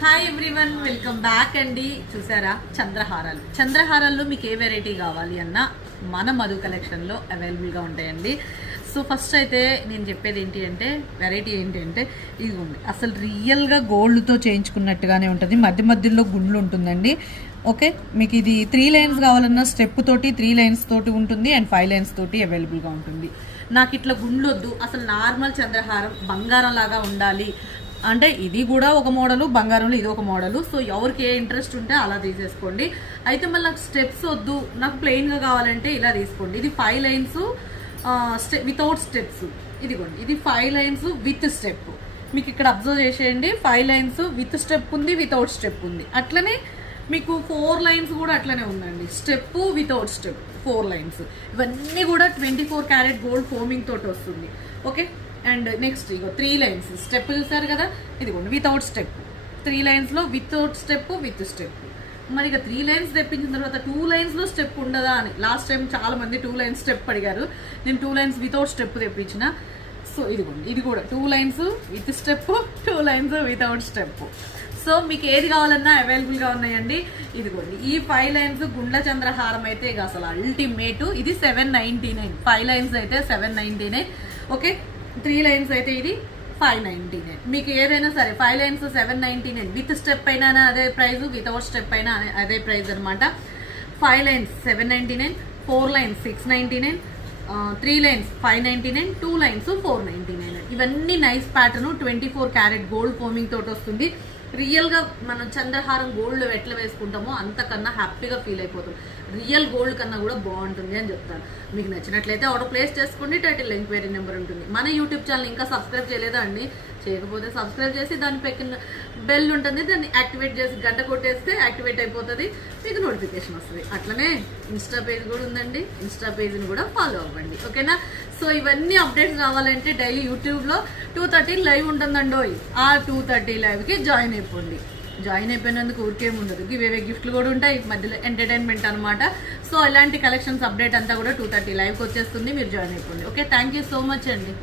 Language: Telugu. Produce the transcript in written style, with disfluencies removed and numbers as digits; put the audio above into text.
హాయ్ ఎవ్రీవన్, వెల్కమ్ బ్యాక్ అండి. చూసారా చంద్రహారాల్లో మీకు ఏ వెరైటీ కావాలి అన్నా మన మధు కలెక్షన్లో అవైలబుల్గా ఉంటాయండి. సో ఫస్ట్ అయితే నేను చెప్పేది ఏంటి అంటే వెరైటీ ఏంటి అంటే ఇదిగోండి, అసలు రియల్గా గోల్డ్తో చేయించుకున్నట్టుగానే ఉంటుంది. మధ్యలో గుండ్లు ఉంటుందండి. ఓకే, మీకు ఇది 3 లైన్స్ కావాలన్నా స్టెప్ తోటి 3 లైన్స్ తోటి ఉంటుంది అండ్ 5 లైన్స్ తోటి అవైలబుల్గా ఉంటుంది. నాకు ఇట్లా గుండ్లు వద్దు, అసలు నార్మల్ చంద్రహారం బంగారం లాగా ఉండాలి అంటే ఇది కూడా ఒక మోడలు, బంగారంలో ఇది ఒక మోడలు. సో ఎవరికి ఏ ఇంట్రెస్ట్ ఉంటే అలా తీసేసుకోండి. అయితే మళ్ళీ నాకు స్టెప్స్ వద్దు, నాకు ప్లెయిన్గా కావాలంటే ఇలా తీసుకోండి. ఇది 5 లైన్స్ వితౌట్ స్టెప్స్. ఇదిగోండి, ఇది 5 లైన్స్ విత్ స్టెప్. మీకు ఇక్కడ అబ్జర్వ్ చేసేయండి, 5 లైన్స్ విత్ స్టెప్ ఉంది, వితౌట్ స్టెప్ ఉంది. అట్లనే మీకు 4 లైన్స్ కూడా అట్లనే ఉందండి, స్టెప్ వితౌట్ స్టెప్ 4 లైన్స్. ఇవన్నీ కూడా 24 క్యారెట్ గోల్డ్ ఫోమింగ్ తోటి వస్తుంది. Okay, and next ego 3 lines step చూసారు కదా, ఇదిగోండి వితౌట్ స్టెప్. 3 లైన్స్లో వితౌట్ స్టెప్ విత్ స్టెప్. మరి ఇక 3 లైన్స్ తెప్పించిన తర్వాత 2 లైన్స్లో స్టెప్ ఉండదా అని లాస్ట్ టైం చాలా మంది 2 లైన్స్ స్టెప్ అడిగారు. నేను 2 లైన్స్ వితౌట్ స్టెప్ తెప్పించిన. సో ఇదిగోండి, ఇది కూడా 2 lines with step, 2 lines without step. So మీకు ఏది కావాలన్నా అవైలబుల్గా ఉన్నాయండి. ఇదిగోండి, ఈ 5 లైన్స్ గుండ్ల చంద్రహారం అయితే ఇక అసలు అల్టిమేట్. ఇది 799. 5 లైన్స్ అయితే 799. ఓకే, 3 లైన్స్ అయితే ఇది 599. మీకు ఏదైనా సరే 5 లైన్స్ 799, విత్ స్టెప్ అయినా అదే ప్రైస్, వితౌట్ స్టెప్ అయినా అదే ప్రైస్ అనమాట. 5 లైన్స్ 799, 4 లైన్స్ 699, 3 లైన్స్ 599, 2 లైన్స్ 499. ఇవన్నీ nice pattern, 24 carat gold foaming తోటి వస్తుంది. రియల్గా మనం చంద్రహారం గోల్డ్లో ఎట్లా వేసుకుంటామో అంతకన్నా హ్యాపీగా ఫీల్ అయిపోతాం. రియల్ గోల్డ్ కన్నా కూడా బాగుంటుంది అని చెప్తాను. మీకు నచ్చినట్లయితే ఆర్డర్ ప్లేస్ చేసుకోండి. టైటిల్ ఎంక్వైరీ నెంబర్ ఉంటుంది. మన యూట్యూబ్ ఛానల్ ఇంకా సబ్స్క్రైబ్ చేయలేదా అండి? చేయకపోతే సబ్స్క్రైబ్ చేసి దాని పక్కన బెల్ ఉంటుంది, దాన్ని యాక్టివేట్ చేసి గంట కొట్టేస్తే యాక్టివేట్ అయిపోతుంది, మీకు నోటిఫికేషన్ వస్తుంది. అట్లనే ఇన్స్టా పేజ్ కూడా ఉందండి, ఇన్స్టా పేజ్ని కూడా ఫాలో అవ్వండి. ఓకేనా? సో ఇవన్నీ అప్డేట్స్ కావాలంటే డైలీ యూట్యూబ్లో 2:30 లైవ్ ఉంటుందండి. ఆ 2:30 లైవ్కి జాయిన్ అయిపోండి. జాయిన్ అయిపోయినందుకు ఊరికేముండదు, ఇవేవే గిఫ్ట్లు కూడా ఉంటాయి, మధ్యలో ఎంటర్టైన్మెంట్ అనమాట. సో ఇలాంటి కలెక్షన్స్ అప్డేట్ అంతా కూడా 2:30 లైవ్కి వచ్చేస్తుంది. మీరు జాయిన్ అయిపోండి. Okay, thank you so much అండి.